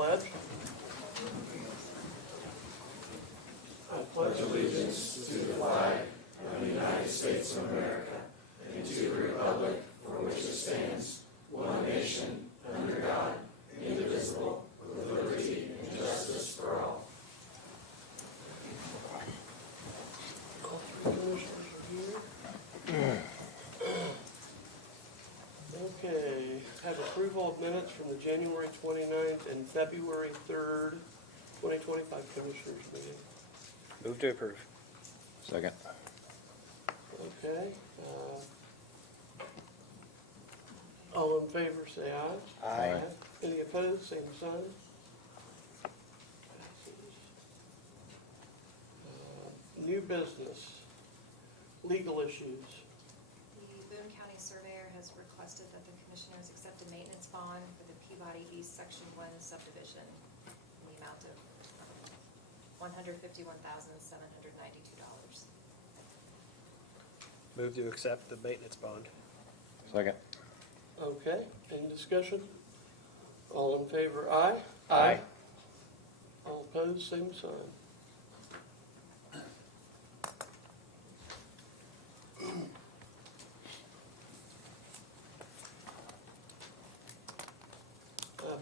pledge. I pledge Allegiance to the flag of the United States of America and to the republic for which it stands, one nation, under God, indivisible, with liberty and justice for all. all three commissioners are here. Okay, have approval of minutes from the January 29th and February 3rd, 2025 commissioners meeting. Move to approve. Second. Okay. All in favor, say aye. Aye. Any opposed, same sign. Passes. New business, legal issues. The Boone County Surveyor has requested that the Commissioners accept a maintenance bond for the Peabody East Section 1 subdivision in the amount of $151,792. Move to accept the maintenance bond. Second. Okay, any discussion? All in favor, aye. Aye. All opposed, same sign.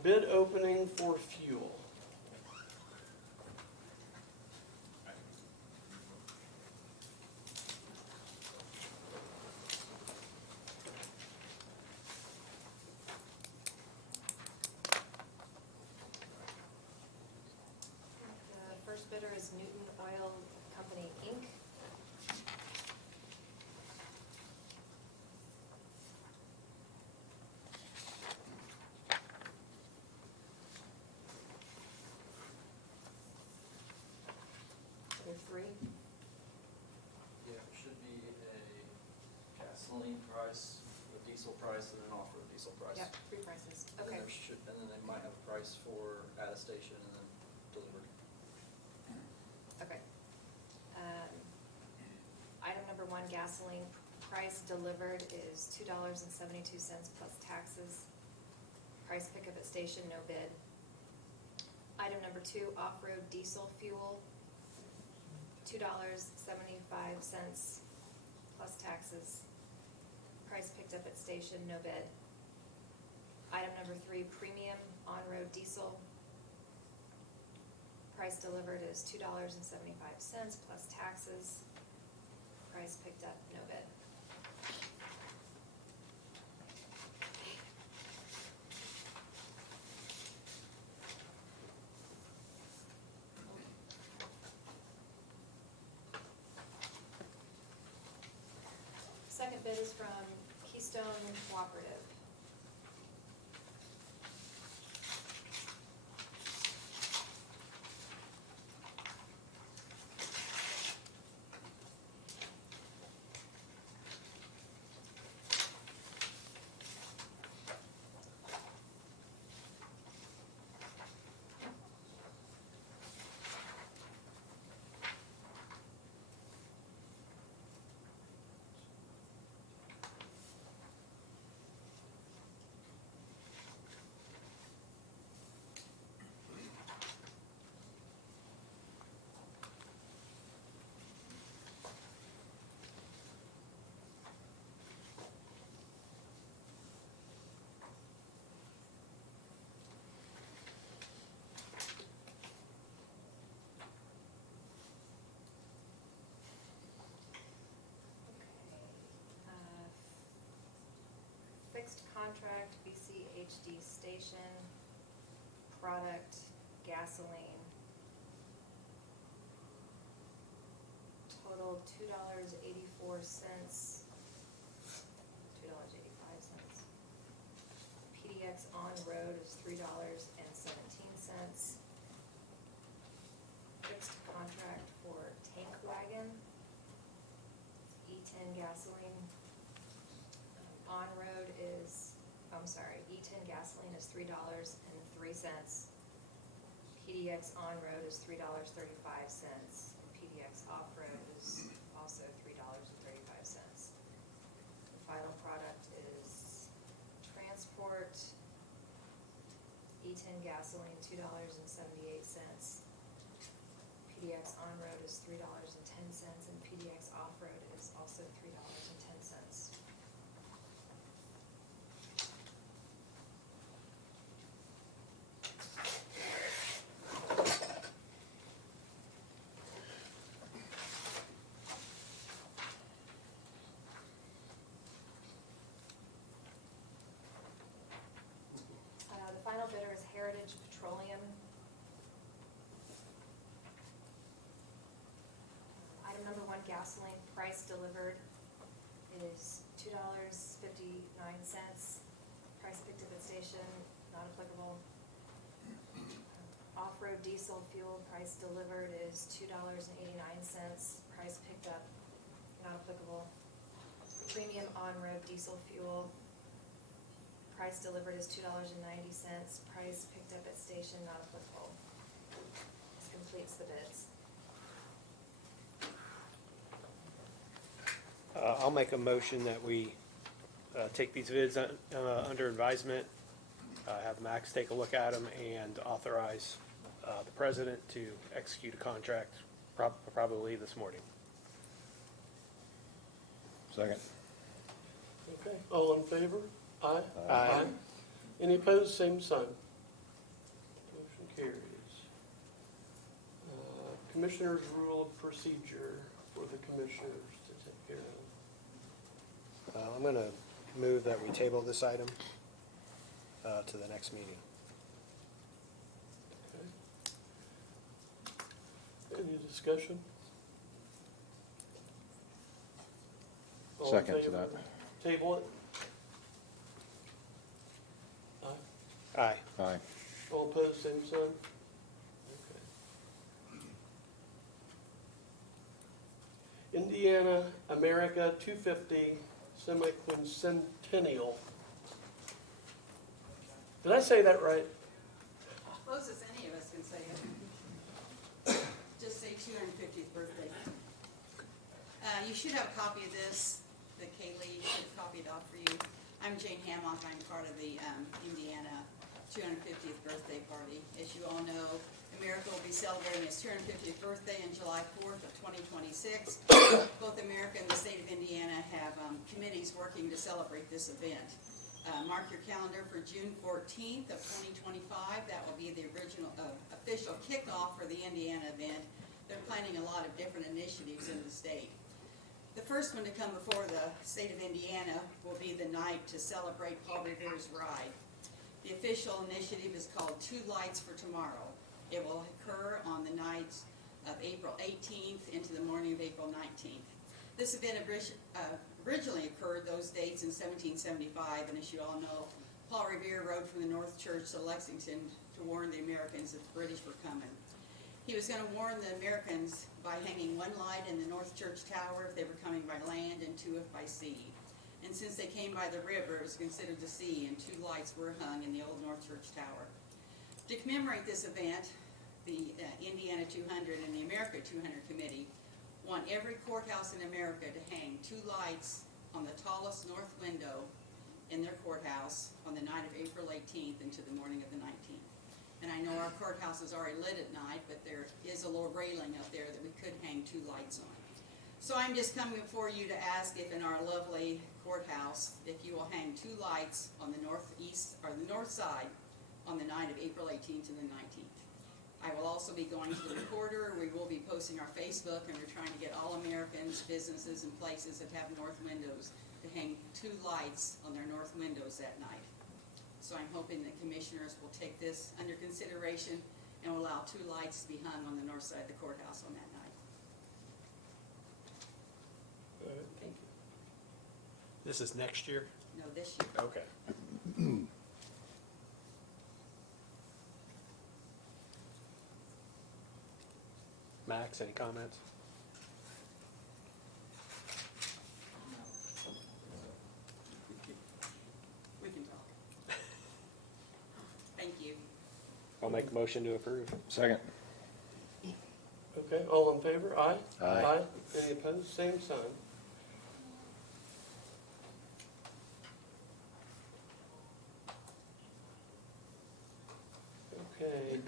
Bid opening for fuel. The first bidder is Newton Oil Company, Inc. There are three. Yeah, it should be a gasoline price, a diesel price, and an off-road diesel price. Yep, three prices. And Okay. and then they might have a price for at a station and then delivered. Okay. Item number one, gasoline price delivered is $2.72 plus taxes. Price pickup at station, no bid. Item number two, off-road diesel fuel, $2.75 plus taxes. Price picked up at station, no bid. Item number three, premium on-road diesel. Price delivered is $2.75 plus taxes. Price picked up, no bid. Second bid is from Keystone Cooperative. Fixed contract BCHD station, product, gasoline. Total $2.84, $2.85. PDX on road is $3.17. Fixed contract for tank wagon, E10 gasoline. On-road is, E10 gasoline is $3.03. PDX on-road is $3.35. PDX off-road is also $3.35. The final product is transport, E10 E10 gasoline, $2.78. PDX on-road is $3.10, and PDX off-road is also $3.10. The final bidder is Heritage Petroleum. Item number 1, gasoline price delivered is $2.59. Price picked up at station, not applicable. Off-road diesel fuel price delivered is $2.89. Price picked up, not applicable. Premium on-road diesel fuel price delivered is $2.90. Price picked up at station, not applicable. This completes the bids. I'll make a motion that we take these bids under advisement, have Max take a look at them, and authorize the president to execute a contract probably this morning. Second. Okay, all in favor? Aye. Aye. Any opposed, same sign. Motion carries. Commissioner's rule of procedure for the commissioners to take care of. I'm going to move that we table this item to the next meeting. Okay. Any discussion? All in Second to favor? that. Table it? Aye. Aye. Aye. All opposed, same sign? Okay. Indiana America 250 semi-quincentennial. Did I say that right? Close as any of us can say it. Just say 250th birthday. You should have a copy of this that Kaylee should have copied off for you. I'm Jane Hammock. I'm part of the Indiana 250th birthday party. As you all know, America will be celebrating its 250th birthday on July 4th of 2026. Both America and the state of Indiana have committees working to celebrate this event. Mark your calendar for June 14th of 2025. That will be the original official kickoff for the Indiana event. They're planning a lot of different initiatives in the state. The first one to come before the state of Indiana will be the night to celebrate Paul Revere's ride. The official initiative is called Two Lights for Tomorrow. It will occur on the night of April 18th into the morning of April 19th. This event originally occurred those dates in 1775, and as you all know, Paul Revere rode from the North Church to Lexington to warn the Americans that the British were coming. He was going to warn the Americans by hanging one light in the North Church Tower if they were coming by land, and two if by sea. And since they came by the river, it was considered the sea, and two lights were hung in the old North Church Tower. To commemorate this event, the Indiana 200 and the America 200 Committee want every courthouse in America to hang two lights on the tallest north window in their courthouse on the night of April 18th into the morning of the 19th. And I know our courthouse is already lit at night, but there is a little railing up there that we could hang two lights on. So I'm just coming before you to ask if in our lovely courthouse, if you will hang two lights on the northeast or the north side on the night of April 18th and the 19th. I will also be going to the recorder. We will be posting our Facebook, and we're trying to get all Americans, businesses, and places that have north windows to hang two lights on their north windows that night. So I'm hoping that commissioners will take this under consideration and will allow two lights to be hung on the north side of the courthouse on that night. All right, thank you. This is next year? No, this year. Okay. Max, any comments? We can talk. Thank you. I'll make a motion to approve. Second. Okay, all in favor? Aye? Aye. Any opposed? Same sign. Okay.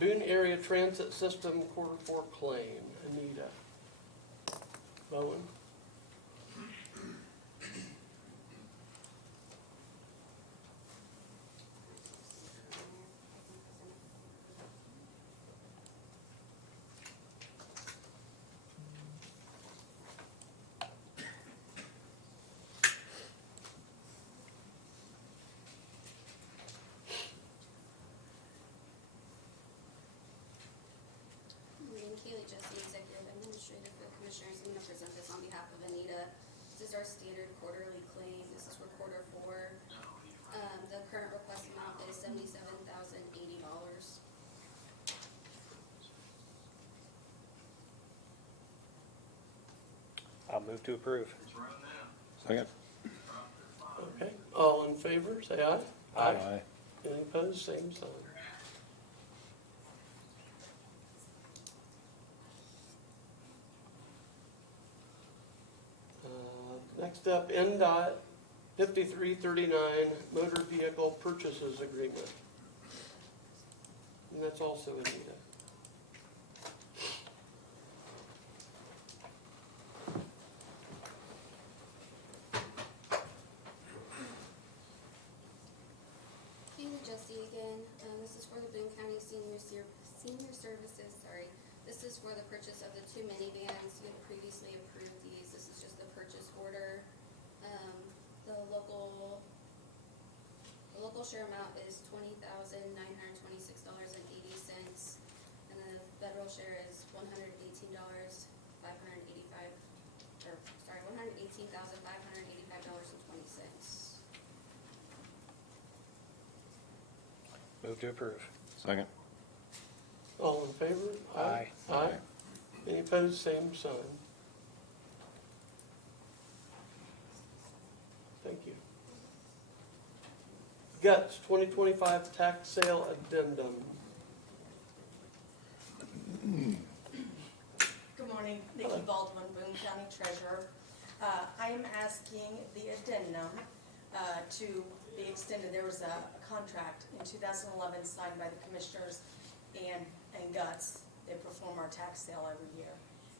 Boone Area Transit System Quarter 4 claim, Anita. Bowen? I'm Kaylee Jesse, Executive Administrator for the Commissioners. I'm gonna present this on behalf of Anita. This is our standard quarterly claim. This is for quarter 4. The current request amount is $77,080. I'll move to approve. Second. Okay, all in favor, say aye. Aye. Any opposed, same sign. Next up, NDOT 5339 Motor Vehicle Purchases Agreement. And that's also Anita. Kaylee Jesse again. This is for the Boone County Senior Services, sorry. This is for the purchase of the 2 minivans. You had previously approved these. This is just the purchase order. The local share amount is $20,926.80, and the federal share is $118,585.20. Move to approve. Second. All in favor? Aye. Aye. Any opposed, same sign. Thank you. Guts 2025 tax sale addendum. Good morning, Nikki Hello. Baldwin, Boone County Treasurer. I am asking the addendum to be extended. There was a contract in 2011 signed by the commissioners and Guts. They perform our tax sale every year.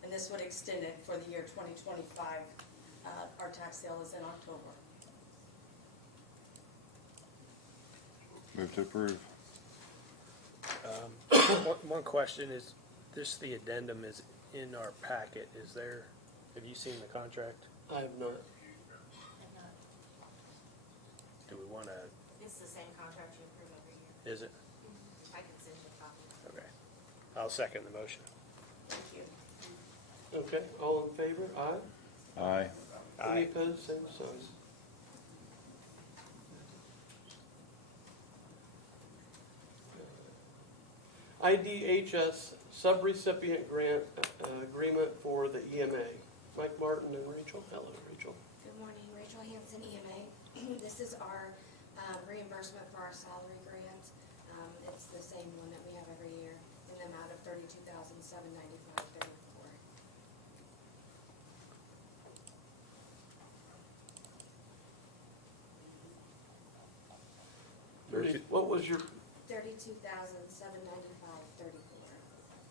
And this would extend it for the year 2025. Our tax sale is in October. Move to approve. One question is, the addendum is in our packet. Have you seen the contract? I have not. Do we want to, It's the same contract you approve every year. is it? I can send you a copy. Okay. I'll second the motion. Thank you. Okay, all in favor? Aye. Aye. Any Aye. opposed, same sign. IDHS subrecipient grant agreement for the EMA. Mike Martin and Rachel. Hello, Rachel. Good morning, Rachel Hanson, EMA. This is our reimbursement for our salary grant. It's the same one that we have every year in the amount of $32,795.34. What was your, $32,795.34.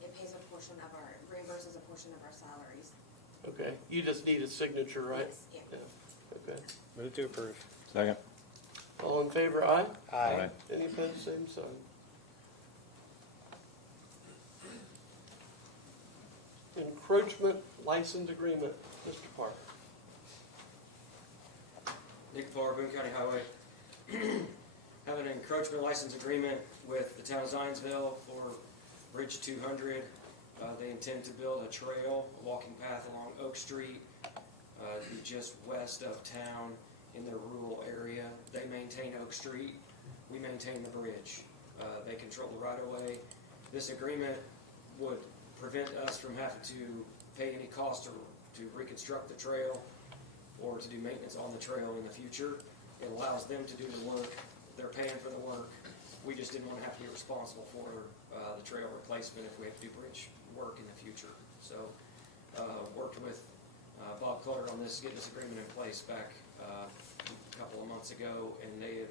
It pays a portion of reimburses a portion of our salaries. okay, you just need a signature, right? Yes, yeah. Yeah, okay. Move to approve. Second. All in favor, aye? Aye. Any opposed, same sign. Encroachment license agreement, Mr. Parker. Nick Parr, Boone County Highway. Have an encroachment license agreement with the town of Zionsville for Bridge 200. They intend to build a trail, a walking path along Oak Street, just west of town in their rural area. They maintain Oak Street, we maintain the bridge. They control the right-of-way. This agreement would prevent us from having to pay any cost to reconstruct the trail or to do maintenance on the trail in the future. It allows them to do the work. They're paying for the work. We just didn't want to have to be responsible for the trail replacement if we have to do bridge work in the future. So worked with Bob Culler on this, get this agreement in place back a couple of months ago, and they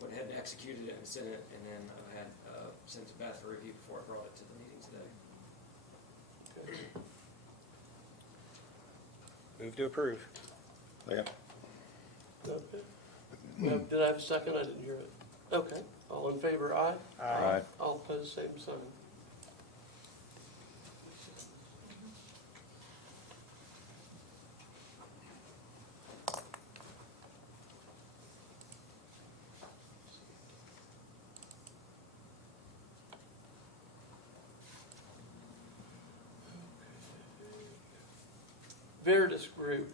went ahead and executed it and sent it, and then I had sent to Beth for review before I brought it to the meeting today. Okay. Move to approve. Second. Okay. Did I have a second? I didn't hear it. Okay. All in favor, aye? Aye. All opposed, same sign. Veritas Group,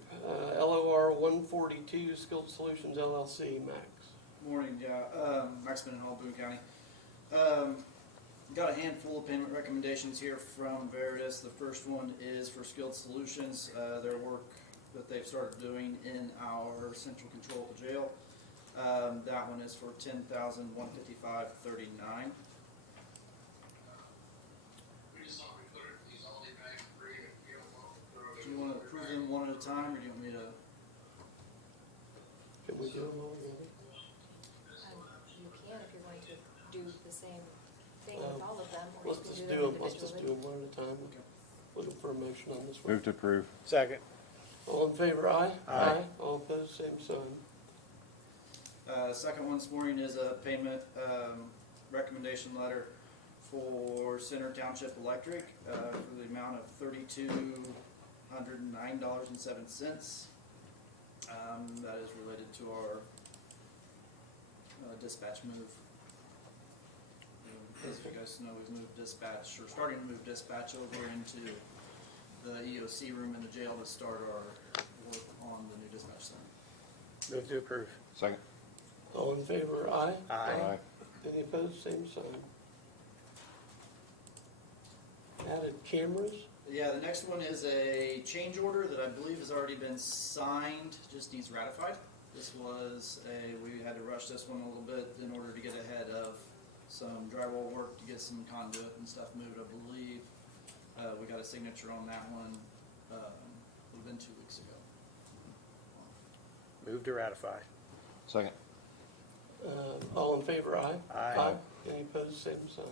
LOR 142, Skilled Solutions LLC, Max. Morning, Max Mendenhall, Boone County. Got a handful of payment recommendations here from Veritas. The first one is for Skilled Solutions, their work that they've started doing in our central control of the jail. That one is for $10,155.39. Do you want to approve them one at a time, or do you want me to? Can we do them all together? You can if you're going to do the same thing with all of them, or you Let's can just do do them them, let's just do individually. them one at a time. Looking for a motion on this one. Move to approve. Second. All in favor, aye? Aye. All opposed, same sign. Second one this morning is a payment recommendation letter for Center Township Electric for the amount of $3,209.07. That is related to our dispatch move. As you guys know, we've moved dispatch, or starting to move dispatch over into the EOC room in the jail to start our work on the new dispatch center. Move to approve. Second. All in favor, aye? Aye. Any opposed, same sign. Added cameras, Yeah, the next one is a change order that I believe has already been signed, just needs ratified. This was we had to rush this one a little bit in order to get ahead of some drywall work to get some conduit and stuff moved, I believe. We got a signature on that one, would have been 2 weeks ago. Move to ratify. Second. all in favor, aye? Aye. Any opposed, same sign.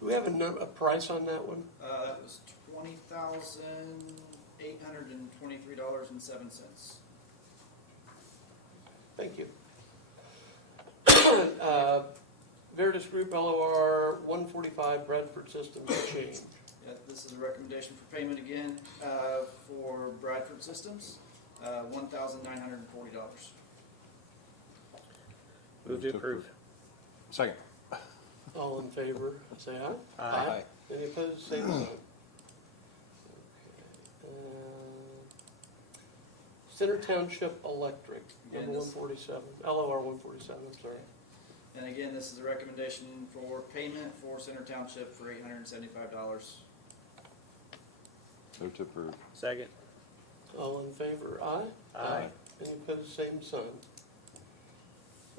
Do we have a price on that one? That was $20,823.07. Thank you. Veritas Group LOR 145 Bradford Systems change. Yeah, this is a recommendation for payment again, for Bradford Systems, $1,940. Move to approve. Second. All in favor, say aye. Aye. Any opposed, same sign. Okay. Center Township Electric, Yeah, number this- 147, LOR 147, I'm sorry. And again, this is a recommendation for payment for Center Township for $875. Move to approve. Second. All in favor, aye? Aye. Any opposed, same sign.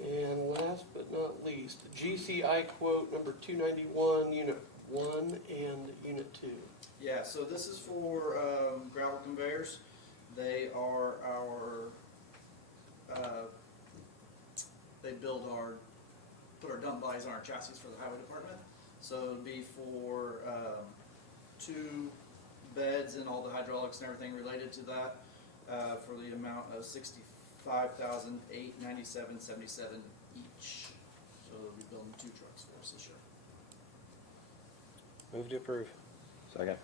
And last but not least, GCI quote number 291, Unit 1 and Unit 2. Yeah, so this is for gravel conveyors. They are our, they put our dump bodies on our chassis for the highway department. So it'd be for 2 beds and all the hydraulics and everything related to that, for the amount of $65,897.77 each. So we'll be building 2 trucks for us this year. Move to approve. Second.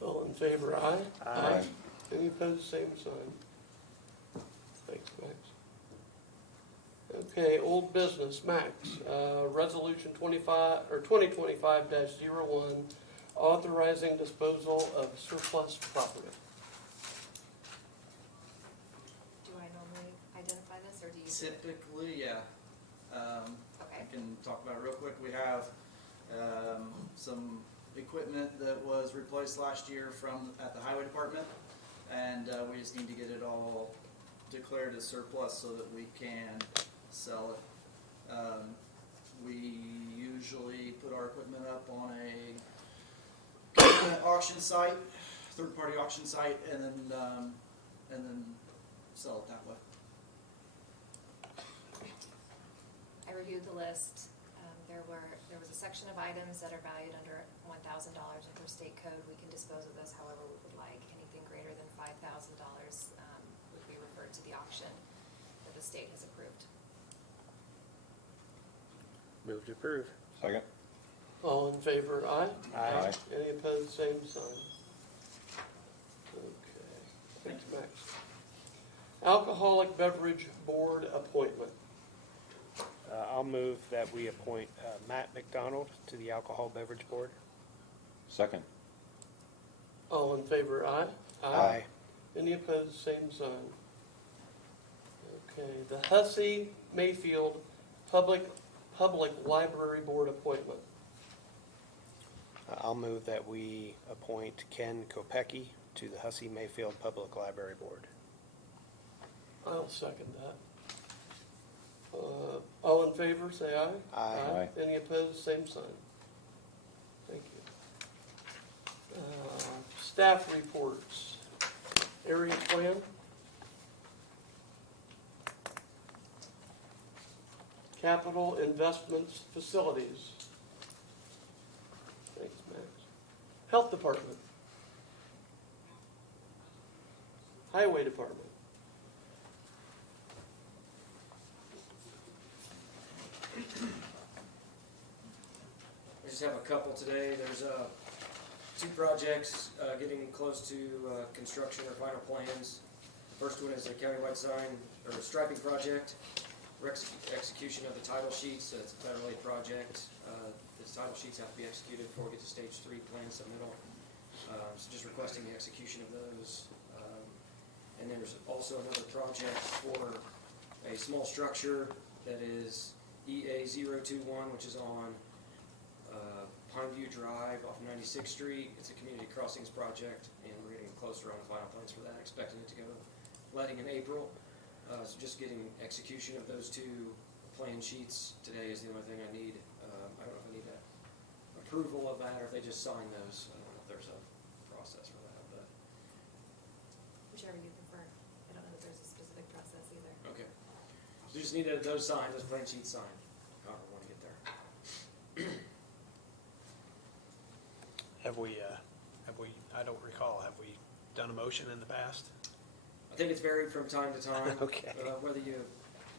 All in favor, aye? Aye. Any opposed, same sign. Thanks, Max. Okay, old business, Max, resolution 2025-01, authorizing disposal of surplus property. Do I normally identify this, or do you? Typically, yeah. Okay. I can talk about it real quick. We have some equipment that was replaced last year at the highway department, and we just need to get it all declared as surplus so that we can sell it. We usually put our equipment up on a auction site, third-party auction site, and then sell it that way. reviewed the list. There was a section of items that are valued under $1,000 under state code. We can dispose of those however we would like. Anything greater than $5,000 would be referred to the auction that the state has approved. Move to approve. Second. All in favor, aye? Aye. Any opposed, same sign. Okay, thanks, Max. Alcoholic Beverage Board appointment. I'll move that we appoint Matt McDonald to the Alcohol Beverage Board. Second. All in favor, aye? Aye. Any opposed, same sign. Okay, the Hussey Mayfield Public Library Board appointment. I'll move that we appoint Ken Kopecki to the Hussey Mayfield Public Library Board. I'll second that. All in favor, say aye. Aye. Any opposed, same sign. Thank you. Staff reports. Area plan. Capital investments facilities. Thanks, Max. Health department. Highway department. We just have a couple today. There's two projects getting close to construction or final plans. The first one is a countywide sign or striping project for execution of the title sheets. It's a federal aid project. The title sheets have to be executed before we get to stage 3 plan submittal. So just requesting the execution of those. And there's also another project for a small structure that is EA021, which is on Pineview Drive off 96th Street. It's a community crossings project, and we're getting closer on the final plans for that, expecting it to go letting in April. So just getting execution of those two plan sheets today is the only thing I need. I don't know if I need that approval of that or if they just sign those. I don't know if there's a process for that, but Whichever you prefer. I don't know that there's a specific process either. okay. So just need those signed, those plan sheets signed. However we want to get there. Have we, I don't recall, have we done a motion in the past? I think it's varied from time to time. Okay. Whether you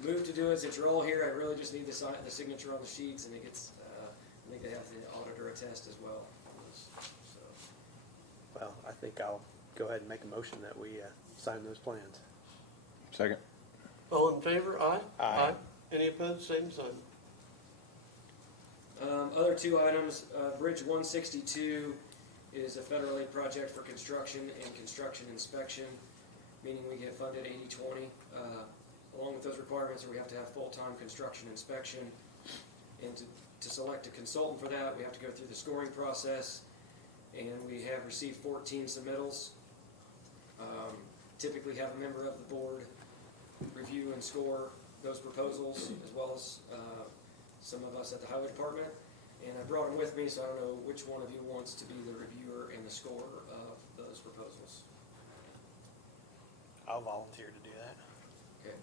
move to do it, since you're all here, I really just need the signature on the sheets, and it gets, I think they have the auditor attest as well. So, Well, I think I'll go ahead and make a motion that we sign those plans. Second. All in favor, aye? Aye. Any opposed, same sign. Other two items, Bridge 162 is a federal aid project for construction and construction inspection, meaning we get funded 80/20. Along with those requirements, we have to have full-time construction inspection. And to select a consultant for that, we have to go through the scoring process, and we have received 14 submittals. Typically have a member of the board review and score those proposals, as well as some of us at the highway department. And I brought them with me, so I don't know which one of you wants to be the reviewer and the scorer of those proposals. I'll volunteer to do that. Okay,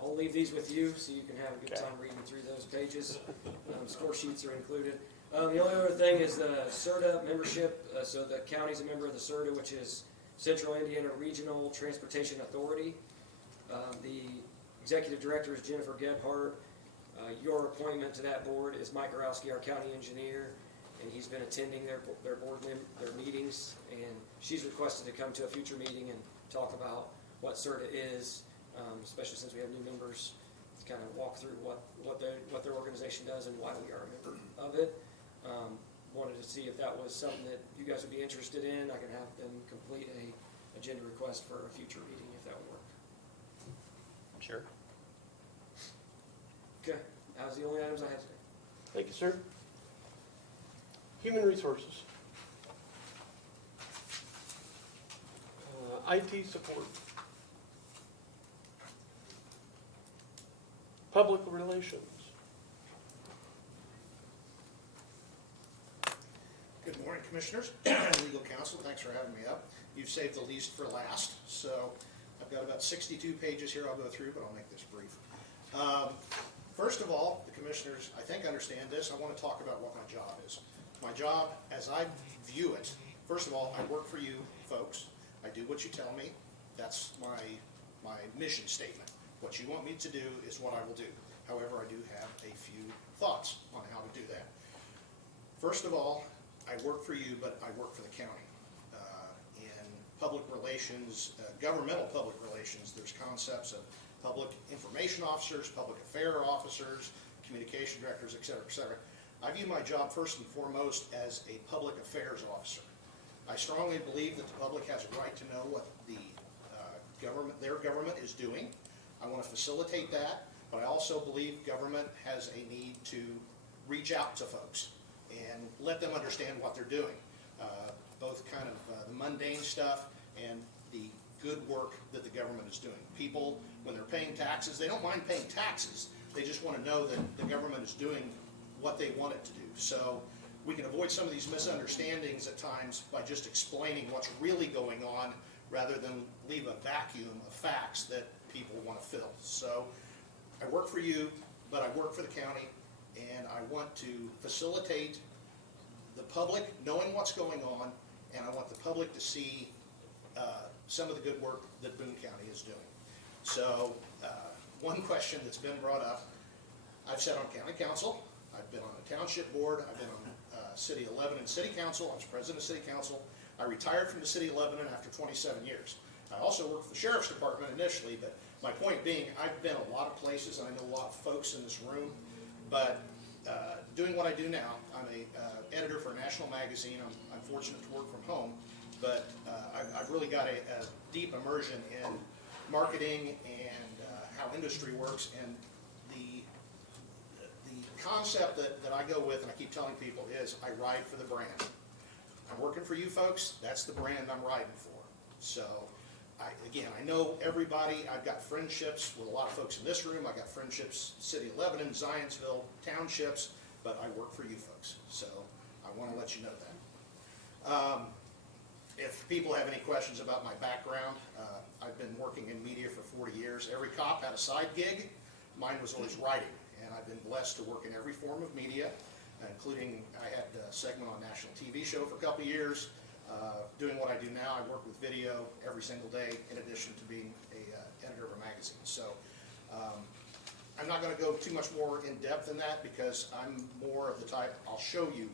I'll leave these with you so you can have a good time reading through those pages. Score sheets are included. The only other thing is the CERTA membership. So the county's a member of the CERTA, which is Central Indiana Regional Transportation Authority. The executive director is Jennifer Gebhardt. Your appointment to that board is Mike Gorowski, our county engineer, and he's been attending their meetings, and she's requested to come to a future meeting and talk about what CERTA is, especially since we have new members, to kind of walk through what their organization does and why we are a member of it. Wanted to see if that was something that you guys would be interested in. I can have them complete a agenda request for a future meeting if that would work. Sure. Okay, that was the only items I had today. Thank you, sir. Human resources. IT support. Public relations. Good morning, Commissioners. Legal Counsel, thanks for having me up. You've saved the least for last, so I've got about 62 pages here I'll go through, but I'll make this brief. First of all, the commissioners, I think, understand this. I want to talk about what my job is. My job, as I view it, first of all, I work for you folks. I do what you tell me. That's my mission statement. What you want me to do is what I will do. However, I do have a few thoughts on how to do that. First of all, I work for you, but I work for the county. In public relations, governmental public relations, there's concepts of public information officers, public affair officers, communication directors, et cetera, et cetera. I view my job first and foremost as a public affairs officer. I strongly believe that the public has a right to know what the their government is doing. I want to facilitate that, but I also believe government has a need to reach out to folks and let them understand what they're doing. Both kind of the mundane stuff and the good work that the government is doing. People, when they're paying taxes, they don't mind paying taxes. They just want to know that the government is doing what they want it to do. So we can avoid some of these misunderstandings at times by just explaining what's really going on rather than leave a vacuum of facts that people want to fill. So I work for you, but I work for the county, and I want to facilitate the public knowing what's going on, and I want the public to see some of the good work that Boone County is doing. So one question that's been brought up, I've sat on county council, I've been on a township board, I've been on City of Lebanon City Council, I was president of City Council. I retired from the City of Lebanon after 27 years. I also worked for the Sheriff's Department initially, but my point being, I've been a lot of places, and I know a lot of folks in this room, but doing what I do now, I'm a editor for a national magazine. I'm fortunate to work from home, but I've really got a deep immersion in marketing and how industry works, and the concept that I go with, and I keep telling people, is I ride for the brand. I'm working for you folks, that's the brand I'm riding for. So, again, I know everybody, I've got friendships with a lot of folks in this room, I've got friendships, City of Lebanon, Zionsville, townships, but I work for you folks. So, I want to let you know that. If people have any questions about my background, I've been working in media for 40 years. Every cop had a side gig, mine was always writing, and I've been blessed to work in every form of media, including I had a segment on a national TV show for a couple of years. Doing what I do now, I work with video every single day in addition to being a editor of a magazine. So I'm not going to go too much more in depth than that because I'm more of the type, I'll show you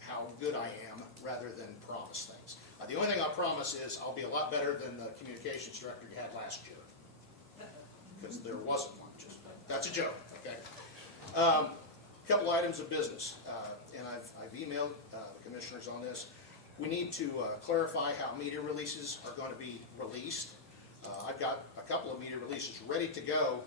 how good I am rather than promise things. The only thing I'll promise is I'll be a lot better than the communications director you had last year, because there wasn't one. That's a joke, okay? Couple items of business, and I've emailed the commissioners on this. We need to clarify how media releases are going to be released. I've got a couple of media releases ready to go,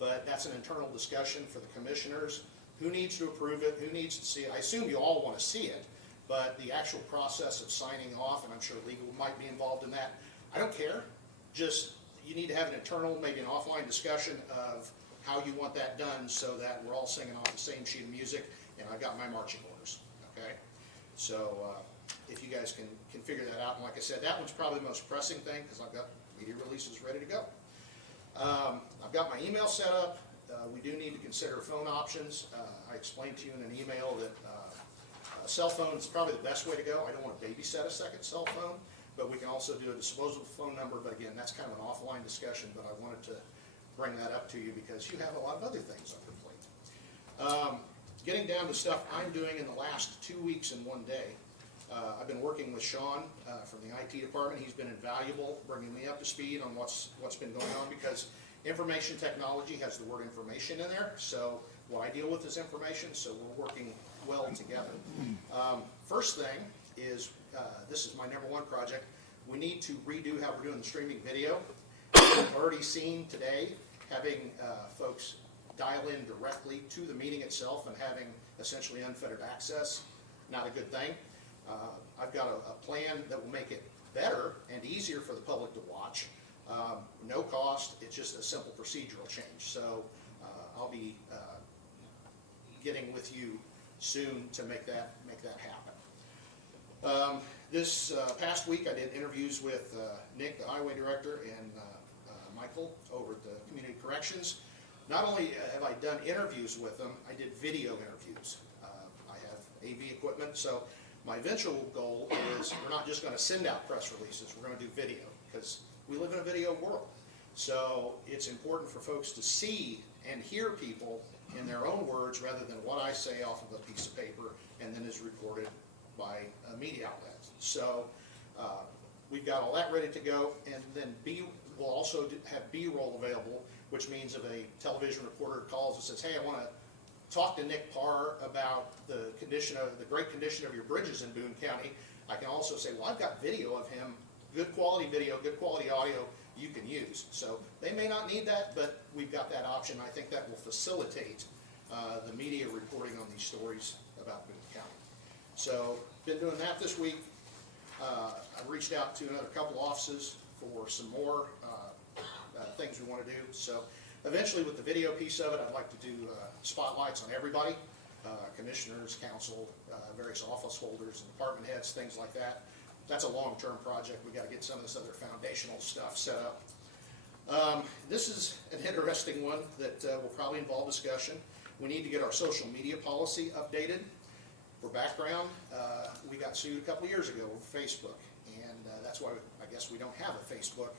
but that's an internal discussion for the commissioners. Who needs to approve it? Who needs to see it? I assume you all want to see it, but the actual process of signing off, and I'm sure legal might be involved in that, I don't care. Just, you need to have an internal, maybe an offline discussion of how you want that done so that we're all singing off the same sheet of music, and I've got my marching orders, okay? So if you guys can figure that out, and like I said, that one's probably the most pressing thing because I've got media releases ready to go. I've got my email set up. We do need to consider phone options. I explained to you in an email that a cell phone is probably the best way to go. I don't want to babysit a second cell phone, but we can also do a disposable phone number. But again, that's kind of an offline discussion, but I wanted to bring that up to you because you have a lot of other things on your plate. Getting down to stuff I'm doing in the last 2 weeks in one day. I've been working with Sean from the IT department. He's been invaluable, bringing me up to speed on what's been going on because information technology has the word information in there. So what I deal with is information, so we're working well together. First thing is, this is my #1 project. We need to redo how we're doing the streaming video. We've already seen today having folks dial in directly to the meeting itself and having essentially unfettered access. Not a good thing. I've got a plan that will make it better and easier for the public to watch. No cost, it's just a simple procedural change. So I'll be getting with you soon to make that happen. This past week I did interviews with Nick, the highway director, and Michael over at the Community Corrections. not only have I done interviews with them, I did video interviews. I have AV equipment, so my eventual goal is we're not just going to send out press releases, we're going to do video, because we live in a video world. So it's important for folks to see and hear people in their own words rather than what I say off of a piece of paper and then is recorded by media outlets. So we've got all that ready to go, and then we'll also have B-roll available, which means if a television reporter calls and says, hey, I want to talk to Nick Parr about the great condition of your bridges in Boone County, I can also say, well, I've got video of him, good quality video, good quality audio you can use. So they may not need that, but we've got that option. I think that will facilitate the media reporting on these stories about Boone County. So been doing that this week. I've reached out to another couple offices for some more things we want to do. So eventually with the video piece of it, I'd like to do spotlights on everybody, commissioners, council, various office holders, and department heads, things like that. That's a long-term project. We've got to get some of this other foundational stuff set up. This is an interesting one that will probably involve discussion. We need to get our social media policy updated. For background, we got sued a couple of years ago over Facebook, and that's why I guess we don't have a Facebook.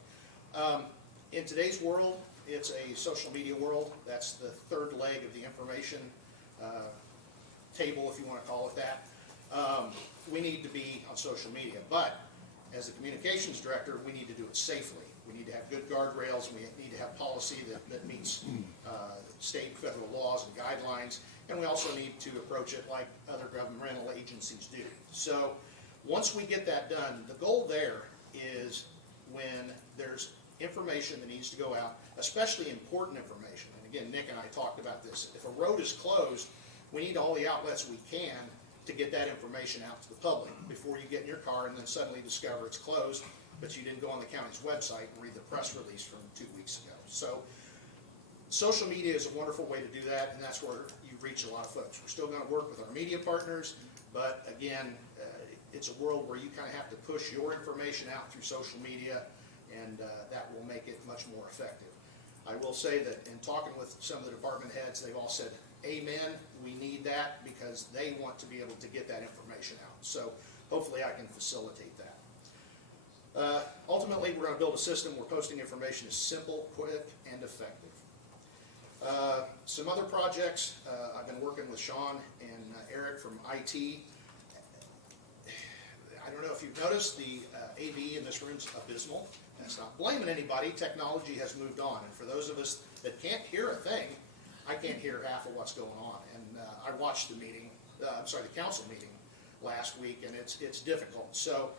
In today's world, it's a social media world. That's the third leg of the information table, if you want to call it that. We need to be on social media, but as the communications director, we need to do it safely. We need to have good guardrails, and we need to have policy that meets state and federal laws and guidelines, and we also need to approach it like other governmental agencies do. So once we get that done, the goal there is when there's information that needs to go out, especially important information, and again, Nick and I talked about this, if a road is closed, we need all the outlets we can to get that information out to the public before you get in your car and then suddenly discover it's closed, but you didn't go on the county's website and read the press release from 2 weeks ago. So social media is a wonderful way to do that, and that's where you reach a lot of folks. We're still going to work with our media partners, but again, it's a world where you kind of have to push your information out through social media, and that will make it much more effective. I will say that in talking with some of the department heads, they've all said, amen, we need that, because they want to be able to get that information out. So hopefully I can facilitate that. Ultimately, we're going to build a system where posting information is simple, quick, and effective. Some other projects, I've been working with Sean and Eric from IT. I don't know if you've noticed, the AV in this room's abysmal. That's not blaming anybody. Technology has moved on, and for those of us that can't hear a thing, I can't hear half of what's going on. And I watched the meeting, the council meeting last week, and it's difficult. So,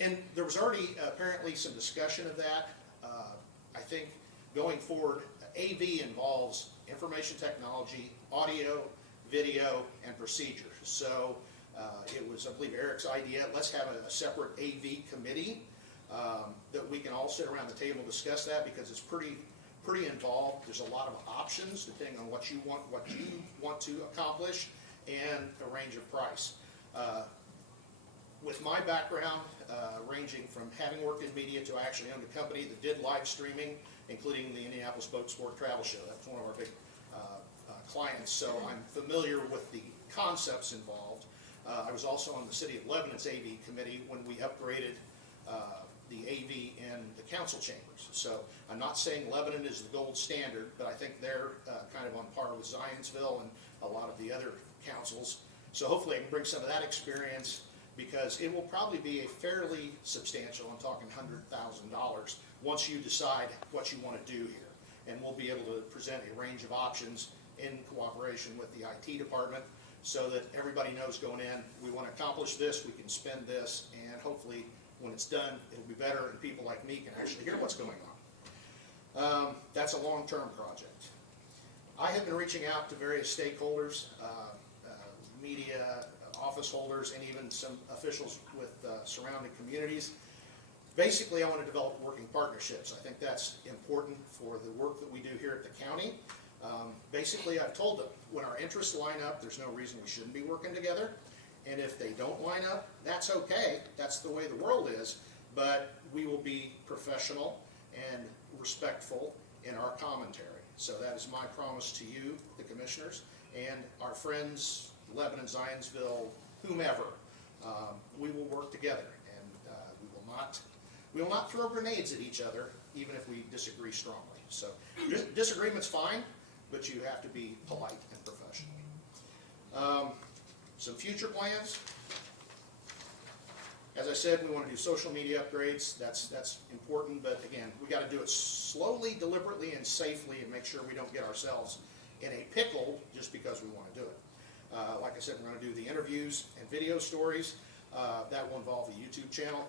and there was already apparently some discussion of that. I think going forward, AV involves information technology, audio, video, and procedures. So it was, I believe, Eric's idea, let's have a separate AV committee that we can all sit around the table and discuss that, because it's pretty involved. There's a lot of options depending on what you want to accomplish, and a range of price. With my background, ranging from having worked in media to I actually owned a company that did live streaming, including the Indianapolis Boat Sport Travel Show. That's one of our big clients, so I'm familiar with the concepts involved. I was also on the City of Lebanon's AV committee when we upgraded the AV in the council chambers. So I'm not saying Lebanon is the gold standard, but I think they're kind of on par with Zionsville and a lot of the other councils. So hopefully I can bring some of that experience, because it will probably be a fairly substantial, I'm talking $100,000, once you decide what you want to do here. And we'll be able to present a range of options in cooperation with the IT department, so that everybody knows going in, we want to accomplish this, we can spend this, and hopefully when it's done, it'll be better, and people like me can actually hear what's going on. That's a long-term project. I have been reaching out to various stakeholders, media, office holders, and even some officials with surrounding communities. Basically, I want to develop working partnerships. I think that's important for the work that we do here at the county. Basically, I've told them, when our interests line up, there's no reason we shouldn't be working together. And if they don't line up, that's okay. That's the way the world is. But we will be professional and respectful in our commentary. So that is my promise to you, the commissioners, and our friends, Lebanon, Zionsville, whomever. We will work together, and we will not throw grenades at each other, even if we disagree strongly. So disagreement's fine, but you have to be polite and professional. Some future plans. As I said, we want to do social media upgrades. That's important, but again, we got to do it slowly, deliberately, and safely, and make sure we don't get ourselves in a pickle just because we want to do it. Like I said, we're going to do the interviews and video stories. That will involve a YouTube channel.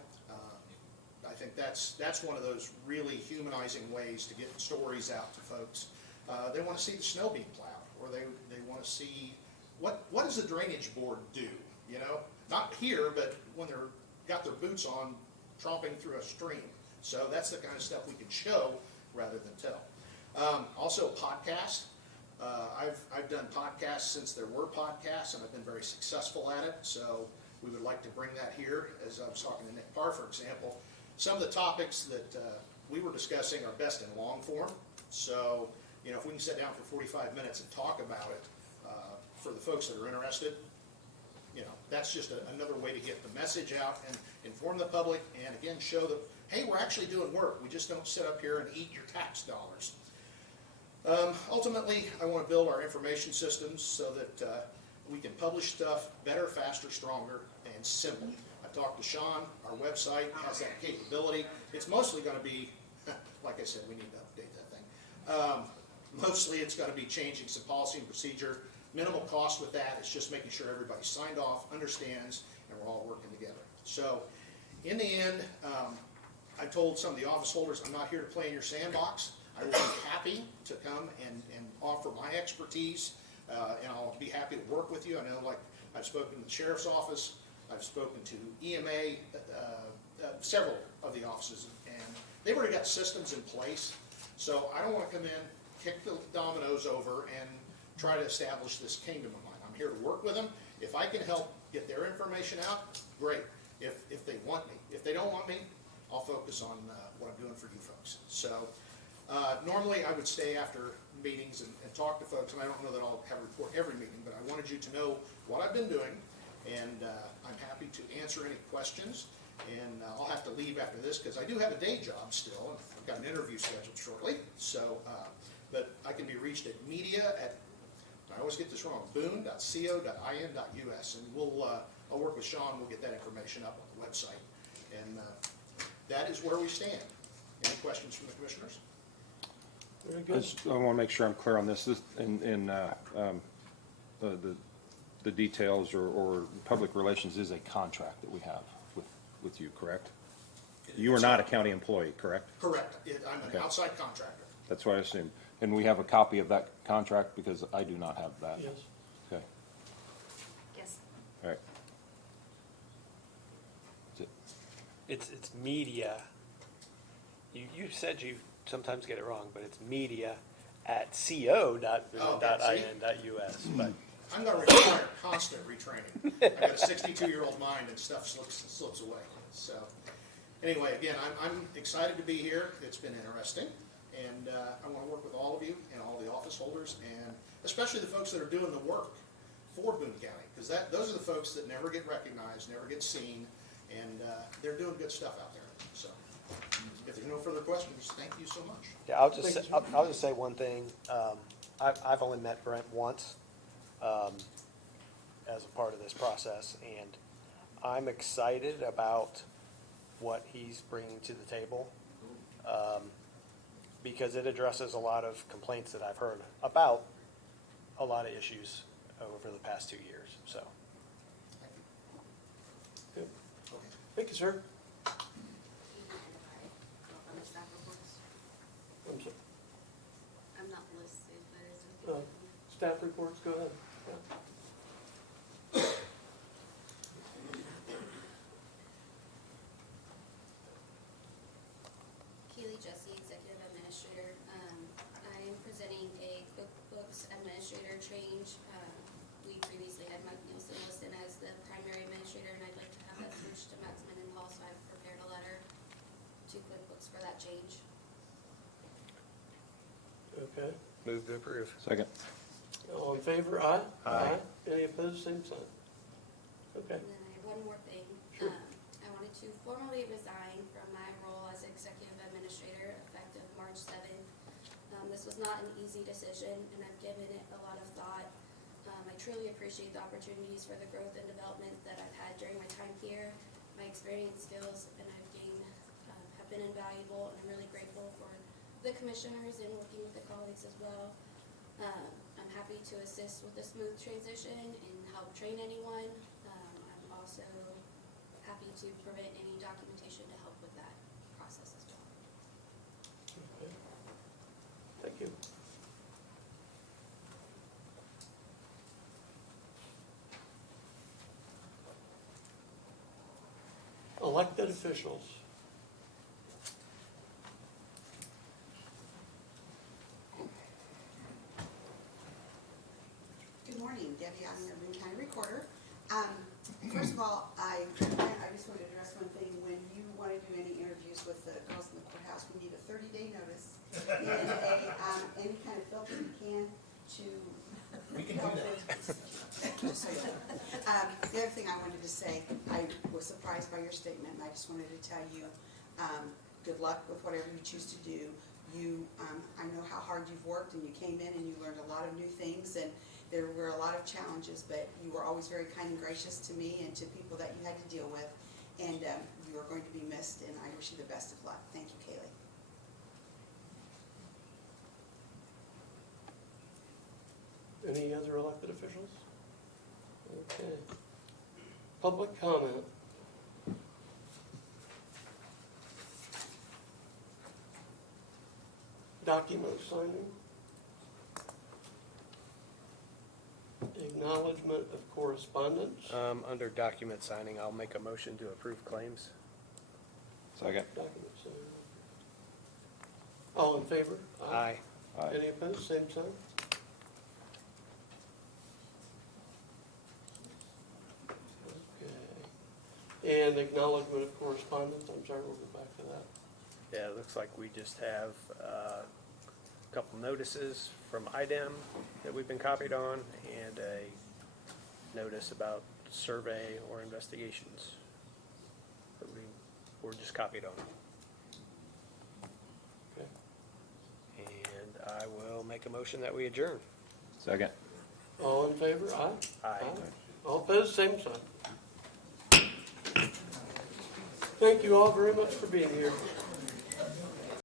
I think that's one of those really humanizing ways to get stories out to folks. They want to see the snow being plowed, or they want to see what does the drainage board do, you know? Not here, but when they're got their boots on, tromping through a stream. So that's the kind of stuff we can show rather than tell. Also, podcast. I've done podcasts since there were podcasts, and I've been very successful at it. So we would like to bring that here. As I was talking to Nick Parr, for example, some of the topics that we were discussing are best in long form. So, you know, if we can sit down for 45 minutes and talk about it for the folks that are interested, you know, that's just another way to get the message out and inform the public, and again, show that, hey, we're actually doing work. We just don't sit up here and eat your tax dollars. Ultimately, I want to build our information systems so that we can publish stuff better, faster, stronger, and simple. I talked to Sean. Our website has that capability. It's mostly going to be, like I said, we need to update that thing. Mostly it's going to be changing some policy and procedure. Minimal cost with that. It's just making sure everybody's signed off, understands, and we're all working together. So in the end, I told some of the office holders, I'm not here to play in your sandbox. I will be happy to come and offer my expertise, and I'll be happy to work with you. I know, like, I've spoken to the sheriff's office, I've spoken to EMA, several of the offices, and they've already got systems in place. So I don't want to come in, kick the dominoes over, and try to establish this kingdom of mine. I'm here to work with them. If I can help get their information out, great. If they want me. If they don't want me, I'll focus on what I'm doing for you folks. So normally I would stay after meetings and talk to folks, and I don't know that I'll have a report every meeting, but I wanted you to know what I've been doing, and I'm happy to answer any questions. And I'll have to leave after this because I do have a day job still, and I've got an interview scheduled shortly. So, but I can be reached at media at, I always get this wrong, boone.co.in.us, and I'll work with Sean. We'll get that information up on the website, and that is where we stand. Any questions from the commissioners? Very good. I want to make sure I'm clear on this. The details or public relations is a contract that we have with you, correct? You are not a county employee, correct? Correct. I'm an Okay. outside contractor. That's what I assumed. And we have a copy of that contract because I do not have that. Yes. Okay, Yes. all right. That's it. It's media. You said you sometimes get it wrong, but it's media at co.in.us. But I'm going to require constant retraining. I've got a 62-year-old mind, and stuff slips away. So anyway, again, I'm excited to be here. It's been interesting, and I want to work with all of you and all the office holders, and especially the folks that are doing the work for Boone County, because those are the folks that never get recognized, never get seen, and they're doing good stuff out there. So if there's no further questions, thank you so much. yeah, I'll just say one thing. I've only met Brent once as a part of this process, and I'm excited about what he's bringing to the table because it addresses a lot of complaints that I've heard about a lot of issues over the past 2 years. So, Thank you. Good. Okay. Thank you, sir. I'm sorry. I'm not listed, but is it? Staff reports, go ahead. Yeah. Keely Jesse, Executive Administrator. I am presenting a QuickBooks Administrator change. We previously had Mike Nielsen listed as the primary administrator, and I'd like to have that switched to Matsman and Hall, so I've prepared a letter to QuickBooks for that change. Okay. Move to approve. Second. All in favor, aye? Aye. Any opposed, same sign. Okay. And then I have one more thing. Sure. I wanted to formally resign from my role as executive administrator effective March 7th. This was not an easy decision, and I've given it a lot of thought. I truly appreciate the opportunities for the growth and development that I've had during my time here. My experience, skills, and I've gained have been invaluable, and I'm really grateful for the commissioners and working with the colleagues as well. I'm happy to assist with a smooth transition and help train anyone. I'm also happy to prevent any documentation to help with that process as well. Okay. Thank you. Elected officials. Good morning, Debbie, I'm your Boone County Recorder. First of all, I just want to address one thing. When you want to do any interviews with the girls in the courthouse, we need a 30-day notice and any kind of filter you can to help with. Just so you know. The other thing I wanted to say, I was surprised by your statement, and I just wanted to tell you, good luck with whatever you choose to do. I know how hard you've worked, and you came in and you learned a lot of new things, and there were a lot of challenges, but you were always very kind and gracious to me and to people that you had to deal with, and you are going to be missed, and I wish you the best of luck. Thank you, Kaylee. Any other elected officials? Okay. Public comment. Document signing. Acknowledgement of correspondence. Under document signing, I'll make a motion to approve claims. Second. Document signing. All in favor? Aye. Aye. Any opposed, same sign? Okay. And acknowledgement of correspondence, I'm sorry, we'll go back to that. Yeah, it looks like we just have a couple notices from IDEM that we've been copied on, and a notice about survey or investigations that we were just copied on. Okay. And I will make a motion that we adjourn. Second. All in favor? Aye? Aye. All opposed, same sign. Thank you all very much for being here.